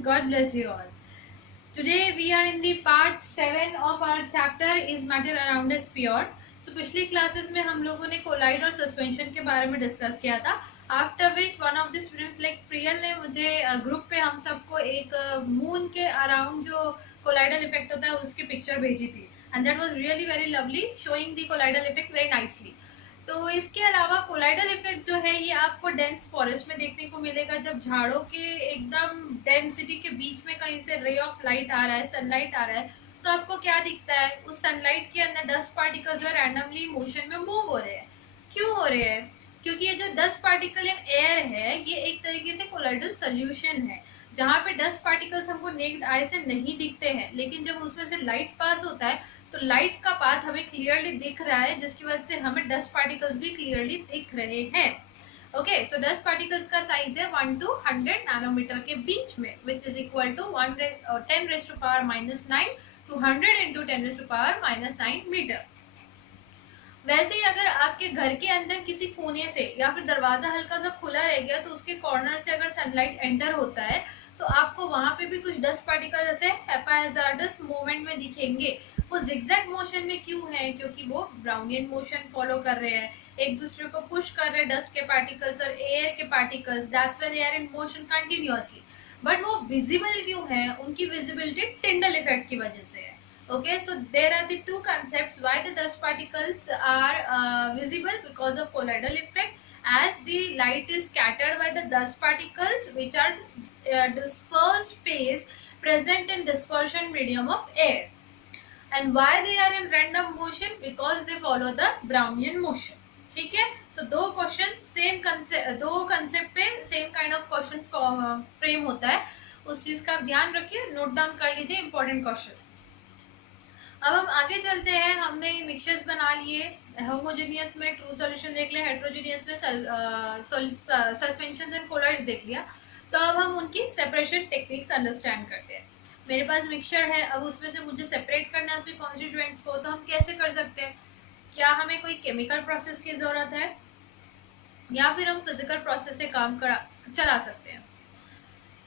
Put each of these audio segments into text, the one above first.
God bless you all. Today we are in the part 7 of our chapter is matter around us pure. So पिछली classes में हम लोगों ने collide और suspension के बारे में डिस्कस किया था. After which one of the students like Priyal ने मुझे ग्रुप पे हम सबको एक मून के अराउंड जो कोलाइडल इफेक्ट होता है उसकी पिक्चर भेजी थी and that was really very lovely showing the colloidal effect very nicely. तो इसके अलावा कोलाइडल इफेक्ट जो है ये आपको डेंस फॉरेस्ट में देखने को मिलेगा जब झाड़ों के एकदम डेंसिटी के बीच में कहीं से रे ऑफ लाइट आ रहा है, सनलाइट आ रहा है, तो आपको क्या दिखता है, उस सनलाइट के अंदर डस्ट पार्टिकल जो है रैंडमली मोशन में मूव हो रहे हैं. क्यों हो रहे हैं? क्योंकि ये जो डस्ट पार्टिकल इन एयर है ये एक तरीके से कोलाइडल सोल्यूशन है जहाँ पे डस्ट पार्टिकल्स हमको नेक्ड आई से नहीं दिखते हैं, लेकिन जब उसमें से लाइट पास होता है तो लाइट का पाथ हमें क्लियरली दिख रहा है जिसकी वजह से हमें डस्ट पार्टिकल्स भी क्लियरली दिख रहे हैं. ओके, सो डस्ट पार्टिकल्स का साइज है 1 to 100 नैनोमीटर के बीच में, which is equal to 10⁻⁻⁹ to 100 into 10⁻⁻⁹ metre. वैसे ही अगर आपके घर के अंदर किसी कोने से या फिर दरवाजा हल्का सा खुला रह गया तो उसके कॉर्नर से अगर सनलाइट एंटर होता है तो आपको वहां पे भी कुछ डस्ट पार्टिकल जैसे हैजार्डस मूवमेंट में दिखेंगे. वो जिगजैग मोशन में क्यों है? क्योंकि वो ब्राउनियन मोशन फॉलो कर रहे हैं, एक दूसरे को पुश कर रहे हैं डस्ट के पार्टिकल्स और एयर के particles. That's why they are in motion continuously. But वो विजिबल क्यों है? उनकी विजिबिलिटी टिंडल इफेक्ट की वजह से है. Okay, so there are the two concepts why the dust particles are visible because of colloidal effect, as the light is scattered by the dust particles which are dispersed phase present in dispersion medium of air. And why they are in random motion? Because they follow the Brownian motion. ठीक है, तो दो question same concept, दो concept पे same kind of question frame होता है. उस चीज का ध्यान रखिए, नोट डाउन कर लीजिए इंपॉर्टेंट क्वेश्चन. अब हम आगे चलते हैं. हमने मिक्सचर्स बना लिए, होमोजेनियस में ट्रू सॉल्यूशन देख लिया, हेट्रोजेनियस में सस्पेंशन एंड कोलॉइड्स देख लिया. तो अब हम उनकी सेपरेशन टेक्निक्स अंडरस्टैंड करते हैं. मेरे पास मिक्सचर है, अब उसमें से मुझे सेपरेट करना है उसके कॉन्स्टिट्यूएंट्स को, तो हम कैसे कर सकते हैं? क्या हमें कोई केमिकल प्रोसेस की जरूरत है या फिर हम फिजिकल प्रोसेस से काम चला सकते हैं?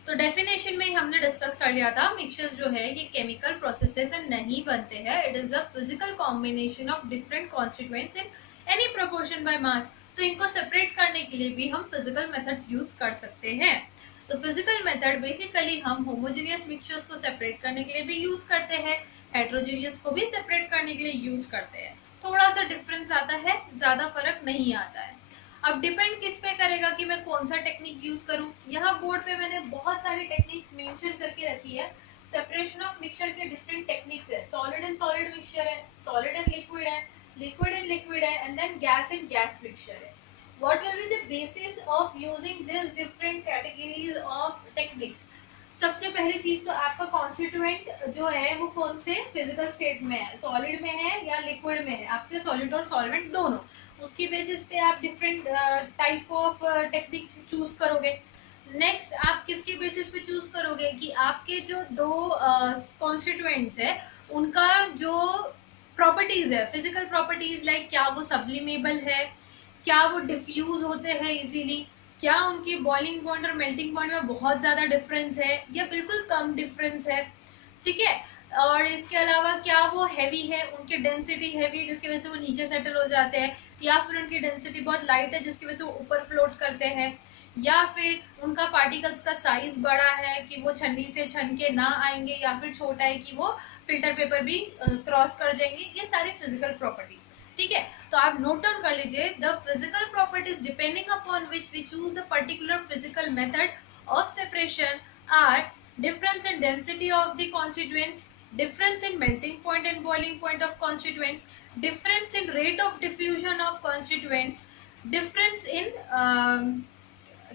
तो डेफिनेशन में हमने डिस्कस कर लिया था, मिक्सचर जो है ये केमिकल प्रोसेस से नहीं बनते हैं. It is a physical combination of different constituents in any proportion by mass. तो इनको सेपरेट करने के लिए भी हम फिजिकल मेथड्स यूज कर सकते हैं. तो फिजिकल मेथड बेसिकली हम होमोजेनियस मिक्सचर्स को सेपरेट करने के लिए भी यूज करते हैं, हेट्रोजेनियस को भी सेपरेट करने के लिए यूज करते हैं. थोड़ा सा डिफरेंस आता है, ज्यादा फर्क नहीं आता है. अब डिपेंड किस पे करेगा कि मैं कौन सा टेक्निक यूज करूं. यहाँ बोर्ड पे मैंने बहुत सारी टेक्निक्स मेंशन करके रखी है. सेपरेशन ऑफ मिक्सचर के डिफरेंट टेक्निक्स है. सॉलिड एंड सॉलिड मिक्सचर है, सॉलिड एंड लिक्विड है, लिक्विड एंड लिक्विड है, and then gas and gas mixture है. What will be the basis of using this different categories of techniques? सबसे पहली चीज तो आपका कॉन्स्टिट्यूएंट जो है वो कौन से फिजिकल स्टेट में है, सॉलिड में है या लिक्विड में है. आपके सॉलिड और सॉल्वेंट दोनों, उसकी बेसिस पे आप different type of technique choose करोगे. नेक्स्ट आप किसके बेसिस पे चूज करोगे कि आपके जो दो कॉन्स्टिट्यूएंट्स है उनका जो प्रॉपर्टीज है, फिजिकल प्रॉपर्टीज, लाइक क्या वो सब्लिमेबल है, क्या वो डिफ्यूज होते हैं इजीली, क्या उनकी बॉइलिंग पॉइंट और मेल्टिंग पॉइंट में बहुत ज्यादा डिफरेंस है या बिल्कुल कम डिफरेंस है. ठीक है, और इसके अलावा क्या वो हैवी है, उनकी डेंसिटी हैवी है जिसकी वजह से वो नीचे सेटल हो जाते हैं, या फिर उनकी डेंसिटी बहुत लाइट है जिसकी वजह से वो ऊपर फ्लोट करते हैं, या फिर उनका पार्टिकल्स का साइज बड़ा है कि वो छन्नी से छन के ना आएंगे, या फिर छोटा है कि वो फिल्टर पेपर भी क्रॉस कर जाएंगे. ये सारे फिजिकल प्रॉपर्टीज. ठीक है, तो आप नोट डाउन कर लीजिए. The physical properties depending upon which we choose the particular physical method of separation are difference in density of the constituents, difference in melting point and boiling point of constituents, difference in rate of diffusion of constituents, difference in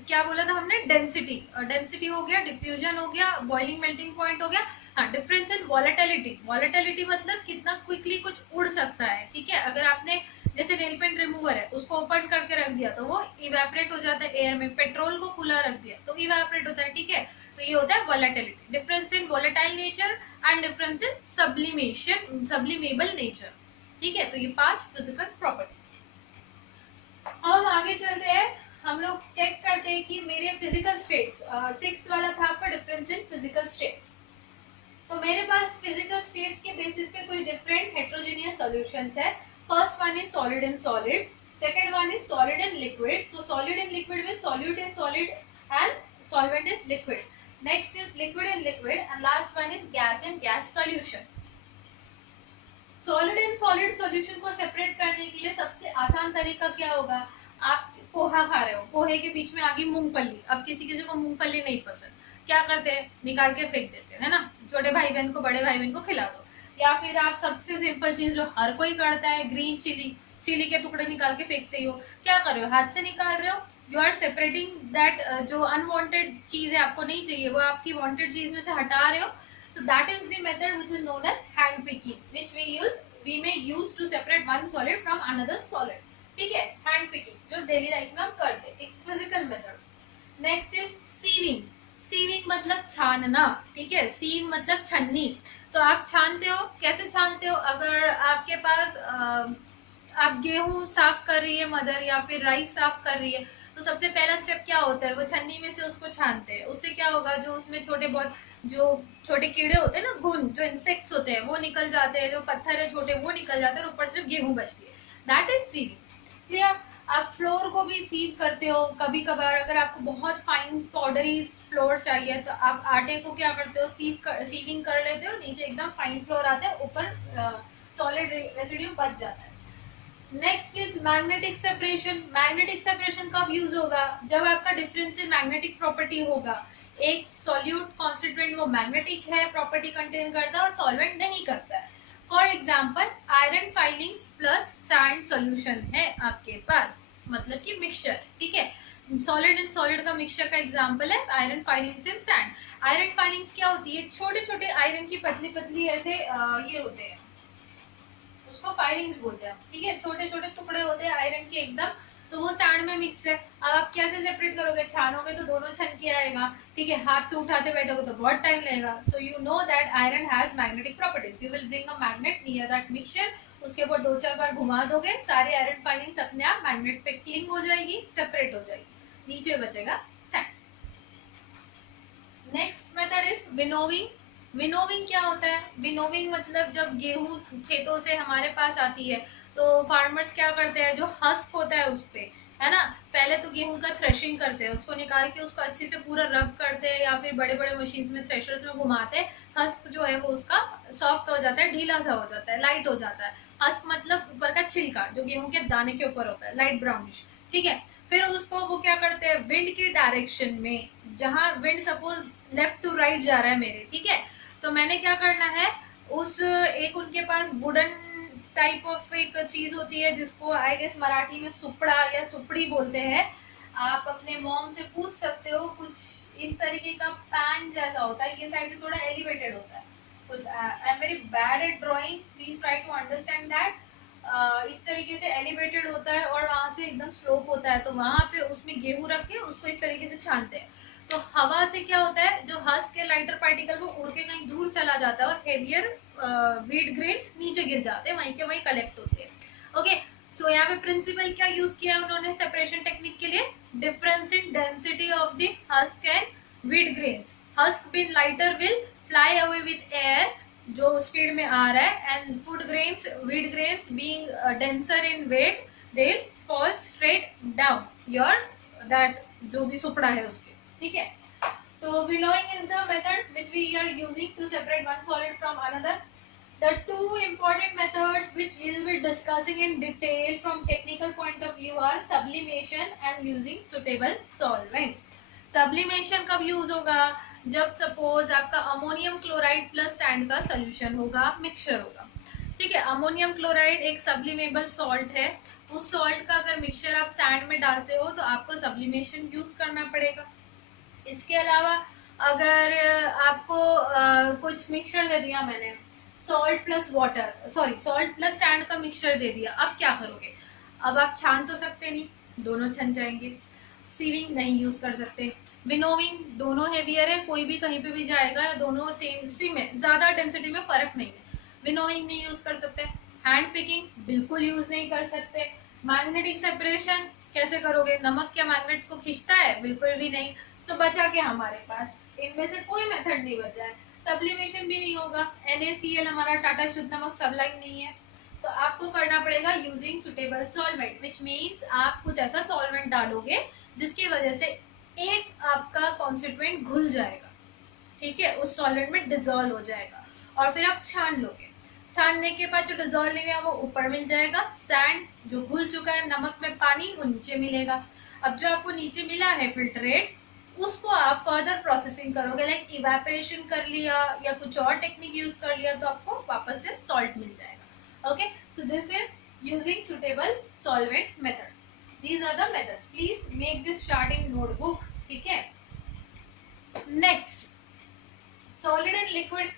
क्या बोला था हमने, density. Density हो गया, diffusion हो गया, boiling melting point हो गया. हाँ, डिफरेंस इन वॉलेटिलिटी. वॉलेटिलिटी मतलब कितना क्विकली कुछ उड़ सकता है. ठीक है, अगर आपने जैसे नेल पेंट रिमूवर है उसको ओपन करके रख दिया तो वो इवेपोरेट हो जाता है एयर में. पेट्रोल को खुला रख दिया तो इवेपोरेट होता है. ठीक है, तो ये होता है volatility. Difference in volatile nature and difference in sublimation, sublimable nature. ठीक है, तो ये 5 फिजिकल प्रॉपर्टीज. अब हम आगे चलते हैं. हम लोग चेक करते हैं कि मेरे फिजिकल स्टेट्स, 6th वाला था आपका डिफरेंस इन फिजिकल स्टेट्स। तो मेरे पास फिजिकल स्टेट्स के बेसिस पे कुछ डिफरेंट हेट्रोजेनियस सॉल्यूशंस है। First one is solid in solid, second one is solid in liquid. So solid in liquid means solute is solid and solvent is liquid. Next is liquid in liquid and last one is gas in gas solution. Solid in solid solution को separate करने के लिए सबसे आसान तरीका क्या होगा? आप पोहा खा रहे हो, पोहे के बीच में आ गई मूंगफली। अब किसी किसी को मूंगफली नहीं पसंद, क्या करते हैं? निकाल के फेंक देते हैं, है ना। छोटे भाई बहन को, बड़े भाई बहन को खिला दो। या फिर आप सबसे सिंपल चीज जो हर कोई करता है, ग्रीन चिली, चिली के टुकड़े निकाल के फेंकते ही हो। क्या कर रहे हो? हाथ से निकाल रहे हो। यू आर सेपरेटिंग दैट, जो अनवांटेड चीज है, आपको नहीं चाहिए, वो आपकी वांटेड चीज में से हटा रहे हो। So that is the method which is known as hand picking, which we may use to separate one solid from another solid. ठीक है, हैंड पिकिंग जो डेली लाइफ में हम करते हैं, एक physical method. Next is sieving. Sieving मतलब छानना, ठीक है। सीव मतलब छन्नी। तो आप छानते हो, कैसे छानते हो? अगर आपके पास आप गेहूं साफ कर रही है मदर, या फिर राइस साफ कर रही है, तो सबसे पहला स्टेप क्या होता है? वो छन्नी में से उसको छानते हैं। उससे क्या होगा? जो उसमें छोटे बहुत जो छोटे कीड़े होते हैं ना, घुन, जो इंसेक्ट्स होते हैं, वो निकल जाते हैं। जो पत्थर है छोटे, वो निकल जाते हैं, और ऊपर सिर्फ गेहूं बचती है। That is sieving. क्लियर? आप फ्लोर को भी सीव करते हो कभी कभार। अगर आपको बहुत फाइन पाउडरी फ्लोर चाहिए तो आप आटे को क्या करते हो? सीविंग कर लेते हो, नीचे एकदम फाइन फ्लोर आता है, ऊपर सॉलिड रेसिड्यू बच जाता है। Next is magnetic separation. Magnetic separation कब यूज होगा? जब आपका डिफरेंशियल मैग्नेटिक प्रॉपर्टी होगा। एक सॉल्यूट कॉन्स्टिट्यूएंट वो मैग्नेटिक है, प्रॉपर्टी कंटेन करता है, और सॉल्वेंट नहीं करता है। For example, iron filings plus sand solution है आपके पास, मतलब कि मिक्सचर, ठीक है। सॉलिड एंड सॉलिड का मिक्सचर का एग्जांपल है आयरन फाइलिंग्स इन सैंड। आयरन फाइलिंग्स क्या होती है? छोटे छोटे आयरन की पतली पतली ऐसे ये होते हैं, उसको फाइलिंग्स बोलते हैं, ठीक है। छोटे छोटे टुकड़े होते हैं आयरन के एकदम, तो वो सैंड में मिक्स है। अब आप कैसे सेपरेट करोगे? छानोगे तो दोनों छन के आएगा, ठीक है। हाथ से उठाते बैठोगे तो बहुत टाइम लगेगा। So you know that iron has magnetic properties. You will bring a magnet near that mixture, उसके ऊपर 2-4 बार घुमा दोगे, सारे आयरन फाइलिंग्स अपने आप मैग्नेट पे क्लिंग हो जाएगी, सेपरेट हो जाएगी, नीचे बचेगा sand. Next method is winnowing. Winnowing क्या होता है? विनोविंग मतलब जब गेहूं खेतों से हमारे पास आती है, तो फार्मर्स क्या करते हैं? जो हस्क होता है उस पे, है ना, पहले तो गेहूं का थ्रेशिंग करते हैं, उसको निकाल के उसको अच्छे से पूरा रब करते हैं, या फिर बड़े बड़े मशीन्स में, थ्रेशर्स में घुमाते हैं। हस्क जो है वो उसका सॉफ्ट हो जाता है, ढीला सा हो जाता है, लाइट हो जाता है। हस्क मतलब ऊपर का छिलका जो गेहूं के दाने के ऊपर होता है, लाइट ब्राउनिश, ठीक है। फिर उसको वो क्या करते हैं? विंड की डायरेक्शन में, जहां wind suppose left to right जा रहा है मेरे, ठीक है, तो मैंने क्या करना है? उस एक उनके पास वुडन टाइप ऑफ एक चीज होती है, जिसको आई गेस मराठी में सुपड़ा या सुपड़ी बोलते हैं। आप अपने मॉम से पूछ सकते हो। कुछ इस तरीके का पैन जैसा होता है, ये साइड से थोड़ा एलिवेटेड होता है कुछ। I am very bad at drawing, please try to understand that. इस तरीके से एलिवेटेड होता है और वहां से एकदम स्लोप होता है, तो वहां पे उसमें गेहूं रख के उसको इस तरीके से छानते हैं। तो हवा से क्या होता है? जो हस्क के लाइटर पार्टिकल वो उड़ के कहीं दूर चला जाता है, और हेवियर वीट ग्रेन्स नीचे गिर जाते हैं, वहीं के वहीं कलेक्ट होते हैं। ओके, सो यहाँ पे प्रिंसिपल क्या यूज किया है उन्होंने सेपरेशन टेक्निक के लिए? Difference in density of the husk and wheat grains. Husk being lighter will fly away with air, जो स्पीड में आ रहा है, and food grains, wheat grains being denser in weight, they fall straight down your that, जो भी सुपड़ा है उसके, ठीक है। तो winnowing is the method which we are using to separate one solid from another. The two important methods which we will be discussing in detail from technical point of view are sublimation and using suitable solvent. Sublimation कब use होगा? जब suppose आपका ammonium chloride plus sand का solution होगा, mixture होगा, ठीक है। Ammonium chloride एक सब्लिमेबल सॉल्ट है। उस सॉल्ट का अगर मिक्सचर आप सैंड में डालते हो तो आपको सब्लिमेशन यूज करना पड़ेगा। इसके अलावा अगर आपको कुछ मिक्सचर दे दिया मैंने, salt plus water, sorry salt plus sand का मिक्सचर दे दिया, अब क्या करोगे? अब आप छान तो सकते नहीं, दोनों छन जाएंगे। सीविंग नहीं यूज कर सकते। विनोविंग दोनों हेवियर है, कोई भी कहीं पे भी जाएगा, दोनों सेम है, ज्यादा डेंसिटी में फर्क नहीं है। विनोविंग नहीं यूज कर सकते। हैंड पिकिंग बिल्कुल यूज नहीं कर सकते। मैग्नेटिक सेपरेशन कैसे करोगे? नमक क्या मैग्नेट को खींचता है? बिल्कुल भी नहीं। सो बचा के हमारे पास इनमें से कोई मेथड नहीं बचा है। सब्लिमेशन भी नहीं होगा, NaCl हमारा टाटा शुद्ध नमक सबलाइन नहीं है, तो आपको करना पड़ेगा using suitable solvent, which means आप कुछ ऐसा सॉल्वेंट डालोगे जिसकी वजह से एक आपका कॉन्स्टिट्यूएंट घुल जाएगा, ठीक है, उस सॉल्वेंट में डिजोल्व हो जाएगा, और फिर आप छान लोगे। छानने के बाद जो डिजोल्व नहीं हुआ वो ऊपर मिल जाएगा, सैंड जो घुल चुका है नमक में पानी वो नीचे मिलेगा। अब जो आपको नीचे मिला है फिल्ट्रेट, उसको आप फर्दर प्रोसेसिंग करोगे, लाइक इवेपोरेशन कर लिया या कुछ और टेक्निक यूज कर लिया, तो आपको वापस से सॉल्ट मिल जाएगा। Okay, so this is using suitable solvent method. These are the methods, please make this chart in notebook, ठीक है। Next, solid and liquid.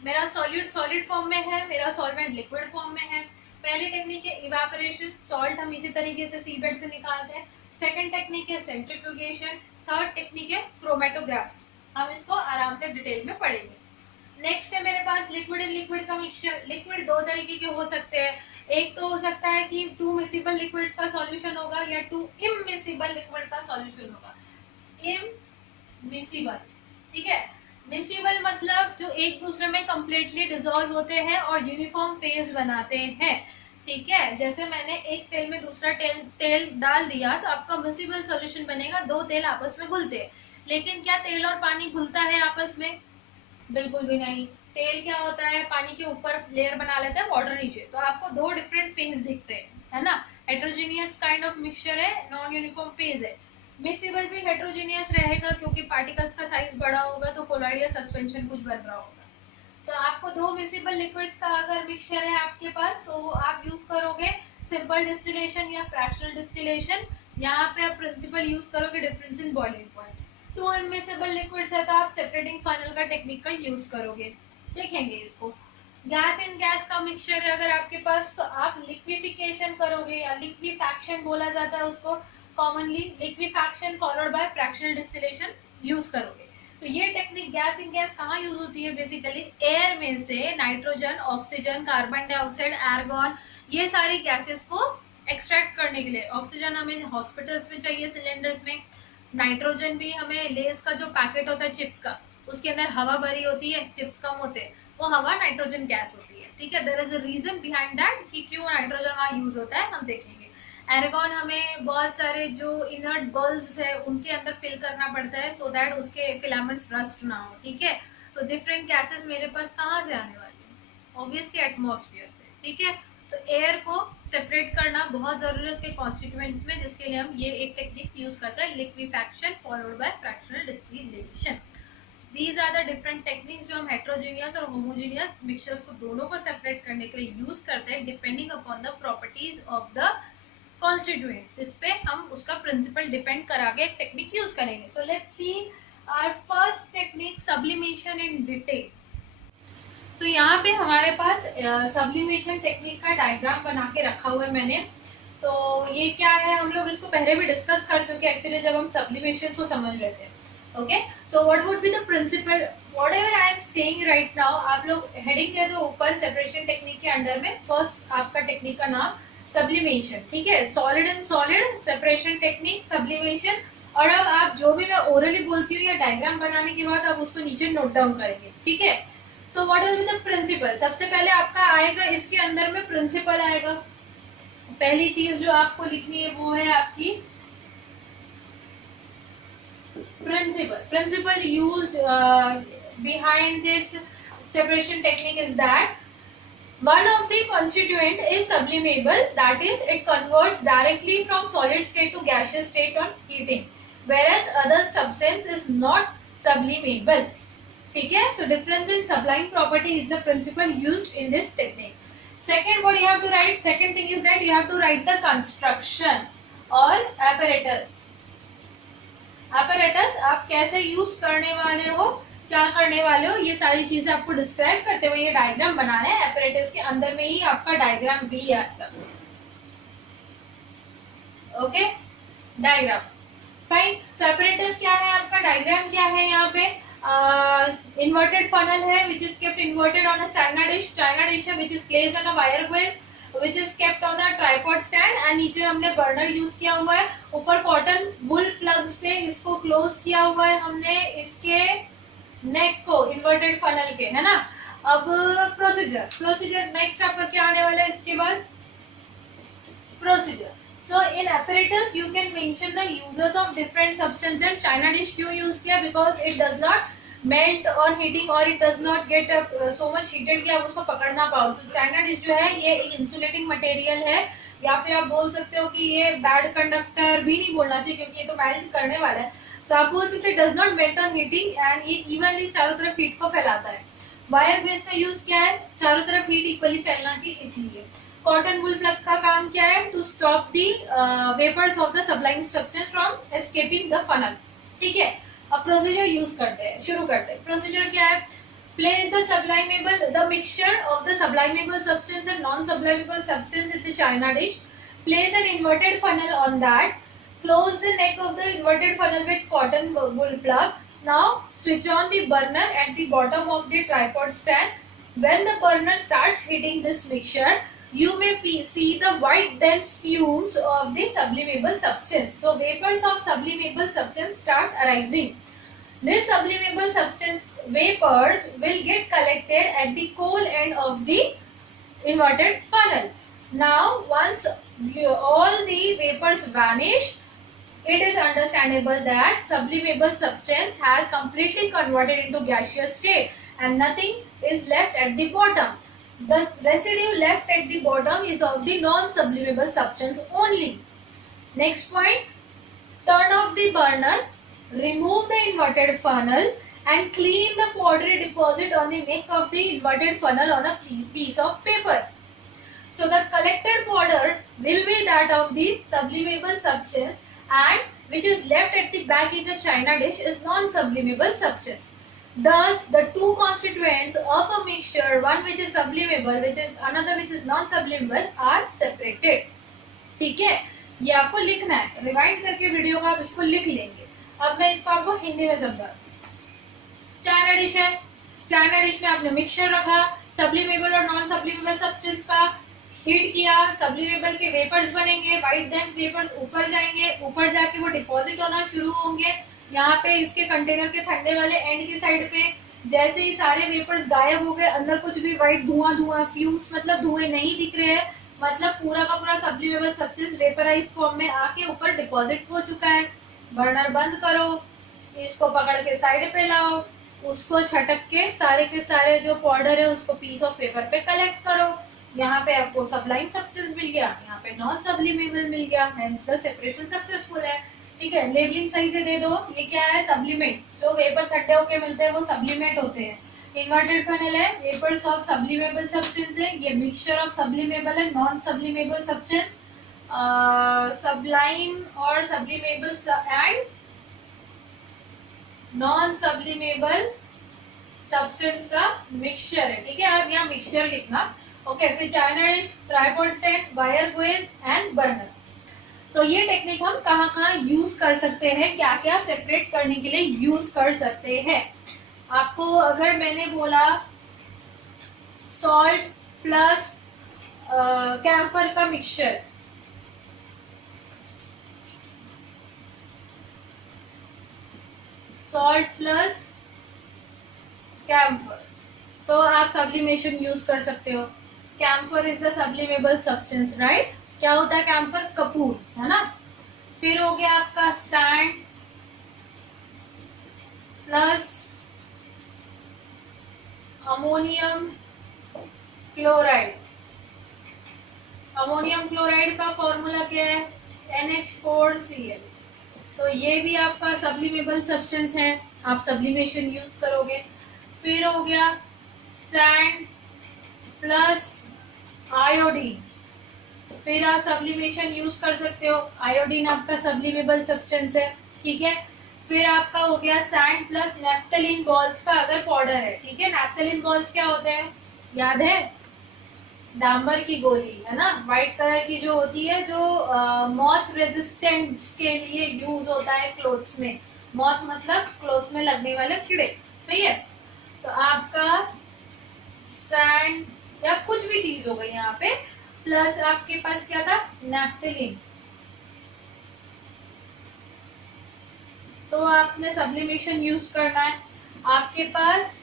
मेरा सॉलिड फॉर्म में है, मेरा सॉल्वेंट लिक्विड फॉर्म में है। पहली टेक्निक है इवेपोरेशन, सॉल्ट हम इसी तरीके से सीबेड से निकालते हैं। सेकंड टेक्निक है सेंट्रीफ्यूगेशन। थर्ड टेक्निक है क्रोमेटोग्राफी, हम इसको आराम से डिटेल में पढ़ेंगे। नेक्स्ट है मेरे पास लिक्विड एंड लिक्विड का मिक्सचर। लिक्विड दो तरीके के हो सकते हैं, एक तो हो सकता है कि 2 मिसिबल लिक्विड्स का सॉल्यूशन होगा या 2 इमिसिबल लिक्विड का सॉल्यूशन होगा। इमिसिबल, ठीक है। मिसिबल मतलब जो एक दूसरे में कंप्लीटली डिसॉल्व होते हैं और यूनिफॉर्म फेज बनाते हैं, ठीक है। जैसे मैंने एक तेल में दूसरा तेल डाल दिया तो आपका मिसिबल सॉल्यूशन बनेगा, दो तेल आपस में घुलते हैं। लेकिन क्या तेल और पानी घुलता है आपस में? बिल्कुल भी नहीं। तेल क्या होता है, पानी के ऊपर लेयर बना लेता है, वाटर नीचे, तो आपको दो डिफरेंट फेज दिखते हैं, है ना। हेट्रोजीनियस काइंड ऑफ मिक्सचर है, नॉन यूनिफॉर्म फेज है। मिसिबल भी हेट्रोजीनियस रहेगा क्योंकि पार्टिकल्स का साइज बड़ा होगा तो कोलॉइडल सस्पेंशन कुछ बन रहा होगा। तो आपको दो मिसिबल लिक्विड्स का अगर मिक्सचर है आपके पास तो आप यूज करोगे सिंपल डिस्टिलेशन या फ्रैक्शनल डिस्टिलेशन। यहाँ पे आप प्रिंसिपल यूज करोगे difference in boiling point. 2 immiscible liquids है तो आप सेपरेटिंग फनल का टेक्निक का यूज करोगे, देखेंगे इसको। गैस इन गैस का मिक्सचर है अगर आपके पास तो आप लिक्विफिकेशन करोगे या लिक्विफैक्शन बोला जाता है उसको commonly, liquefaction followed by fractional distillation use करोगे। तो ये टेक्निक गैस इन गैस कहाँ यूज होती है? बेसिकली एयर में से nitrogen, oxygen, carbon dioxide, argon, ये सारी गैसेस को एक्सट्रैक्ट करने के लिए। ऑक्सीजन हमें हॉस्पिटल्स में चाहिए सिलेंडर्स में, नाइट्रोजन भी हमें लेस का जो पैकेट होता है चिप्स का, उसके अंदर हवा भरी होती है, चिप्स कम होते हैं, वो हवा नाइट्रोजन गैस होती है, ठीक है। There is a reason behind that कि क्यों नाइट्रोजन वहाँ यूज होता है, हम देखेंगे। एर्गॉन हमें बहुत सारे जो इनर्ट बल्ब्स है उनके अंदर फिल करना पड़ता है सो दैट उसके फिलामेंट्स रस्ट ना हो, ठीक है। तो डिफरेंट गैसेस मेरे पास कहाँ से आने वाली है? ऑब्वियसली एटमॉस्फेयर से, ठीक है। तो एयर को सेपरेट करना बहुत जरूरी है उसके कॉन्स्टिट्यूएंट्स में, जिसके लिए हम ये एक टेक्निक यूज करते हैं, liquefaction followed by fractional distillation. These are the different techniques जो हम हेट्रोजीनियस और होमोजीनियस मिक्सचर्स को दोनों को सेपरेट करने के लिए यूज करते हैं, depending upon the properties of the constituents. इस पे हम उसका प्रिंसिपल डिपेंड करा के एक टेक्निक यूज करेंगे। So let's see our first technique, sublimation in detail. तो यहाँ पे हमारे पास सब्लिमेशन टेक्निक का डायग्राम बना के रखा हुआ है मैंने। तो ये क्या है, हम लोग इसको पहले भी डिस्कस कर चुके हैं एक्चुअली जब हम सब्लिमेशन को समझ रहे थे। Okay, so what would be the principle, whatever I am saying right now, आप लोग हेडिंग दे दो ऊपर सेपरेशन टेक्निक के अंडर में। फर्स्ट आपका टेक्निक का नाम सब्लिमेशन, ठीक है। Solid and solid separation technique, sublimation. और अब आप जो भी मैं ओरली बोलती हूँ या डायग्राम बनाने के बाद आप उसको नीचे नोट डाउन करेंगे, ठीक है। So what will be the principle, सबसे पहले आपका आएगा इसके अंदर में प्रिंसिपल आएगा। पहली चीज जो आपको लिखनी है वो है आपकी principle. Principle used behind this separation technique is that one of the constituent is sublimable, that is it converts directly from solid state to gaseous state on heating, whereas other substance is not sublimable, ठीक है। So difference in sublime property is the principle used in this technique. Second, what you have to write, second thing is that you have to write the construction or apparatus. apparatus आप कैसे use करने वाले हो, क्या करने वाले हो, ये सारी चीजें आपको डिस्क्राइब करते हुए ये डायग्राम बनाना है। एपरेटस के अंदर में ही आपका डायग्राम भी आता है, okay. Diagram fine. So apparatus क्या है आपका, डायग्राम क्या है, यहाँ पे इन्वर्टेड फनल है which is kept inverted on a china dish. China dish है which is placed on a wire base which is kept on a tripod stand and नीचे हमने बर्नर यूज किया हुआ है। ऊपर कॉटन वुल प्लग से इसको क्लोज किया हुआ है हमने। इसके नेक को इन्वर्टेड फनल के, है ना। अब प्रोसीजर नेक्स्ट आपका क्या आने वाला है इसके बाद, procedure. So in apparatus you can mention the uses of different substances. China dish क्यों यूज किया, because it does not melt on heating or it does not get so much heated कि आप उसको पकड़ ना पाओ। So China dish जो है ये एक insulating material है, या फिर आप बोल सकते हो कि ये बैड कंडक्टर भी नहीं बोलना चाहिए क्योंकि ये तो मेल्ट करने वाला है। So आप बोल सकते does not melt on heating and ये इवनली चारों तरफ हीट को फैलाता है। वायर बेस का यूज क्या है, चारों तरफ हीट इक्वली फैलना चाहिए इसलिए। कॉटन वूल प्लग का काम क्या है, to stop the vapours of the sublime substance from escaping the funnel. ठीक है, अब प्रोसीजर यूज करते हैं, शुरू करते हैं। प्रोसीजर क्या है, place the sublimable, the mixture of the sublimable substance and non-sublimable substance in the china dish. Place an inverted funnel on that. Close the neck of the inverted funnel with cotton wool plug. Now switch on the burner at the bottom of the tripod stand. When the burner starts heating this mixture, you may see the white dense fumes of the sublimable substance. So vapors of sublimable substance start arising. This sublimable substance vapors will get collected at the cold end of the inverted funnel. Now once all the vapors vanish, it is understandable that sublimable substance has completely converted into gaseous state and nothing is left at the bottom. The residue left at the bottom is of the non-sublimable substance only. Next point, turn off the burner, remove the inverted funnel and clean the powdery deposit on the neck of the inverted funnel on a piece of paper. So the collected powder will be that of the sublimable substance and which is left at the back in the china dish is non-sublimable substance. Thus, the two constituents of a mixture, one which is sublimable, which is another which is non-sublimable, are separated. ठीक है, ये आपको लिखना है, rewind करके video का आप इसको लिख लेंगे। अब मैं इसको आपको हिंदी में समझा। चाइना डिश है, चाइना डिश में आपने मिक्सचर रखा, सब्लिमेबल और नॉन सब्लिमेबल सब्सटेंस का हीट किया, सब्लिमेबल के वेपर्स बनेंगे, व्हाइट डेंस वेपर्स ऊपर जाएंगे, ऊपर जाके वो डिपॉजिट होना शुरू होंगे। यहाँ पे इसके कंटेनर के ठंडे वाले एंड के साइड पे जैसे ही सारे वेपर्स गायब हो गए, अंदर कुछ भी व्हाइट धुआं फ्यूम्स मतलब धुएं नहीं दिख रहे हैं, मतलब पूरा का पूरा सब्लिमेबल सब्सटेंस वेपराइज फॉर्म में आके ऊपर डिपॉजिट हो चुका है। बर्नर बंद करो, इसको पकड़ के साइड पे लाओ, उसको छटक के सारे जो पाउडर है उसको पीस ऑफ पेपर पे कलेक्ट करो। यहाँ पे आपको सब्लाइम सब्सटेंस मिल गया, यहाँ पे नॉन सब्लिमेबल मिल गया, हेंस द सेपरेशन सक्सेसफुल है। ठीक है, लेबलिंग सही से दे दो। ये क्या है, सब्लिमेंट, जो वेपर ठंडे होके मिलते हैं वो सब्लिमेंट होते हैं। इन्वर्टेड फनल है, वेपर्स ऑफ सब्लिमेबल सब्सटेंस है, ये mixture of sublimable and non sublimable substance, sublime और sublimable and non sublimable substance का मिक्सचर है। ठीक है, आप यहाँ मिक्सचर लिखना। ओके, फिर china dish, tripod stand, wire gauze and burner. तो ये टेक्निक हम कहाँ यूज कर सकते हैं, क्या क्या सेपरेट करने के लिए यूज कर सकते हैं। आपको अगर मैंने बोला सॉल्ट प्लस कैम्फर का मिक्सचर, सॉल्ट प्लस कैम्फर, तो आप सब्लिमेशन यूज कर सकते हो। Camphor is the sublimable substance, right. क्या होता है कैम्फर, कपूर, है ना। फिर हो गया आपका sand plus ammonium chloride. Ammonium chloride का फॉर्मूला क्या है, NH4Cl। तो ये भी आपका सब्लिमेबल सब्सटेंस है, आप सब्लिमेशन यूज करोगे। फिर हो गया सैंड प्लस आयोडीन, फिर आप सब्लिमेशन यूज कर सकते हो, आयोडीन आपका सब्लिमेबल सब्सटेंस है। ठीक है, फिर आपका हो गया सैंड प्लस नैप्थलीन बॉल्स का अगर पाउडर है। ठीक है, नैप्थलीन बॉल्स क्या होते हैं, याद है, डांबर की गोली, है ना, व्हाइट कलर की जो होती है, जो मॉथ रेजिस्टेंस के लिए यूज होता है क्लोथ्स में। मॉथ मतलब क्लोथ्स में लगने वाले कीड़े, सही है। तो आपका सैंड या कुछ भी चीज हो गई यहाँ पे, प्लस आपके पास क्या था, नैप्थलीन। तो आपने सब्लिमेशन यूज करना है। आपके पास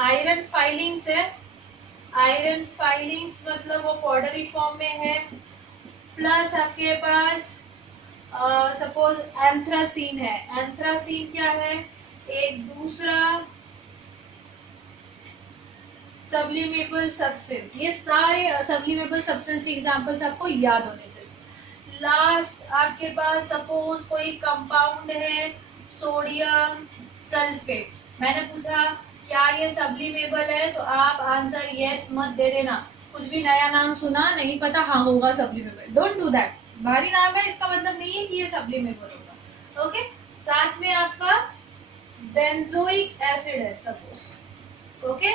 आयरन फाइलिंग्स है, आयरन फाइलिंग्स मतलब वो पाउडरी फॉर्म में है, प्लस आपके पास सपोज एंथ्रासीन है। एंथ्रासीन क्या है? एक दूसरा सब्लिमेबल सब्सटेंस। ये सारे सब्लिमेबल सब्सटेंस के एग्जांपल्स आपको याद होने चाहिए। लास्ट आपके पास सपोज कोई कंपाउंड है सोडियम सल्फेट। मैंने पूछा क्या ये सब्लिमेबल है, तो आप आंसर यस मत दे देना। कुछ भी नया नाम सुना नहीं पता, हाँ होगा सब्लिमेबल, डोंट डू दैट। भारी नाम है इसका मतलब नहीं है कि ये सब्लिमेबल होगा। ओके, साथ में आपका बेंजोइक एसिड है सपोज। ओके,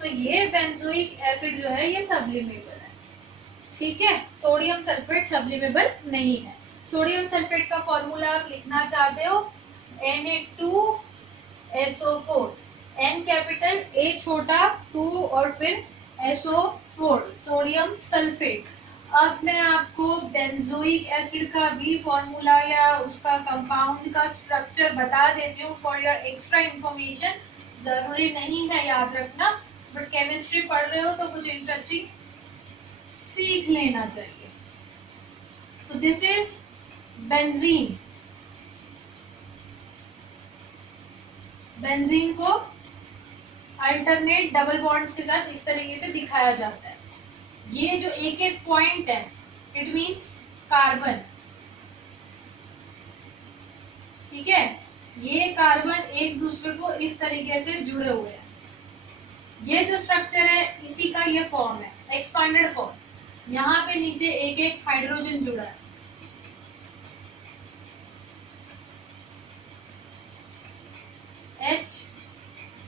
तो ये बेंजोइक एसिड जो है ये सब्लिमेबल है, ठीक है। सोडियम सल्फेट सब्लिमेबल नहीं है। सोडियम सल्फेट का फॉर्मूला आप लिखना चाहते हो Na2SO4, N कैपिटल, A छोटा, 2 और फिर SO4, सोडियम सल्फेट। अब मैं आपको बेंजोइक एसिड का भी फॉर्मूला या उसका कंपाउंड का स्ट्रक्चर बता देती हूँ फॉर योर एक्स्ट्रा इंफॉर्मेशन। जरूरी नहीं है याद रखना, बट केमिस्ट्री पढ़ रहे हो तो कुछ इंटरेस्टिंग सीख लेना चाहिए। सो दिस इज बेंजीन। बेंजीन को अल्टरनेट डबल बॉन्ड्स के साथ इस तरीके से दिखाया जाता है। ये जो एक एक पॉइंट है इट मींस कार्बन, ठीक है। ये कार्बन एक दूसरे को इस तरीके से जुड़े हुए हैं। ये जो स्ट्रक्चर है इसी का ये फॉर्म है, एक्सपांडेड फॉर्म। यहाँ पे नीचे एक एक हाइड्रोजन जुड़ा है, H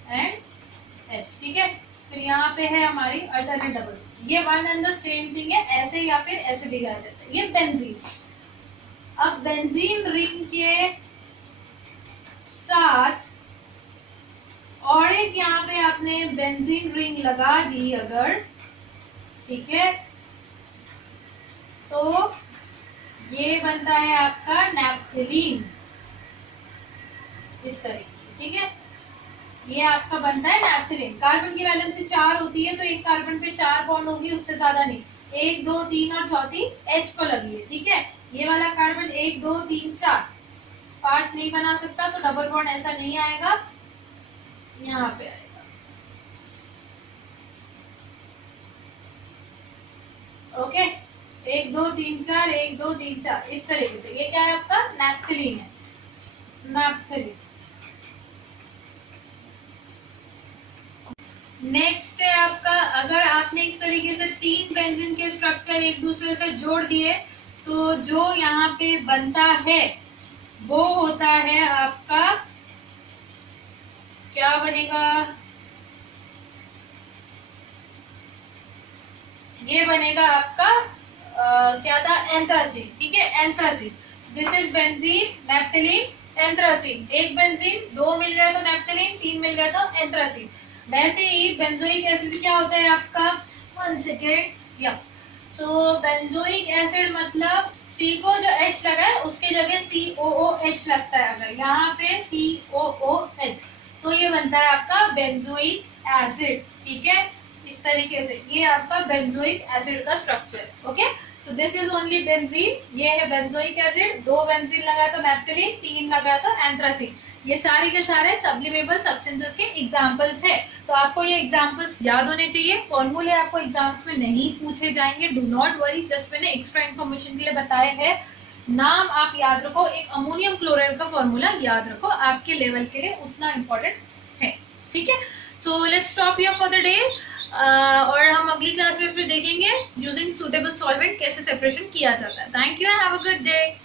एंड H, ठीक है। फिर यहाँ पे है हमारी अल्टरनेट डबल। ये one and the same thing है, ऐसे या फिर ऐसे दिखाया जाता है। ये बेंजीन। अब बेंजीन रिंग के साथ और एक यहाँ पे आपने बेंजीन रिंग लगा दी अगर, ठीक है, तो ये बनता है आपका नैप्थलीन इस तरीके से, ठीक है। ये आपका बनता है नैप्थलीन। कार्बन की वैलेंसी 4 होती है, तो एक कार्बन पे 4 बॉन्ड होगी, उससे ज्यादा नहीं। 1 2 3 और चौथी H को लगी है, ठीक है। ये वाला कार्बन 1 2 3 4 5 नहीं बना सकता, तो डबल बॉन्ड ऐसा नहीं आएगा, यहाँ पे आएगा। ओके, 1 2 3 4 1 2 3 4 इस तरीके से। ये क्या है आपका? नैप्थलीन है, नैप्थलीन। नेक्स्ट है आपका, अगर आपने इस तरीके से 3 बेंजीन के स्ट्रक्चर एक दूसरे से जोड़ दिए तो जो यहाँ पे बनता है वो होता है आपका, क्या बनेगा? ये बनेगा आपका क्या था? एंथ्रासीन, ठीक है, anthracene. This is benzene, naphthalene, anthracene. एक बेंजीन, 2 मिल गया तो नैप्थलीन, 3 मिल गया तो एंथ्रासीन। वैसे ही बेंजोइक एसिड क्या होता है आपका? 1 सेकेंड, या सो बेंजोइक एसिड मतलब C को जो H लगा है उसकी जगह COOH लगता है। अगर यहाँ पे COOH तो ये बनता है आपका बेंजोइक एसिड, ठीक है। इस तरीके से ये आपका बेंजोइक एसिड का structure. Okay, so this is only benzene. ये है बेंजोइक एसिड। 2 बेंजीन लगा तो नैप्थलीन, 3 लगा तो एंथ्रासीन। ये सारे के सारे सब्लिमेबल सब्सटेंसेस के एग्जांपल्स है। तो आपको ये एग्जांपल्स याद होने चाहिए। फॉर्मूले आपको एग्जाम्स में नहीं पूछे जाएंगे, डू नॉट वरी। जस्ट मैंने एक्स्ट्रा इन्फॉर्मेशन के लिए बताया है। नाम आप याद रखो, एक अमोनियम क्लोराइड का फॉर्मूला याद रखो, आपके लेवल के लिए उतना इंपॉर्टेंट है, ठीक है। So let's stop here for the day. और हम अगली क्लास में फिर देखेंगे यूजिंग सुटेबल सॉल्वेंट कैसे सेपरेशन किया जाता है। Thank you and have a good day.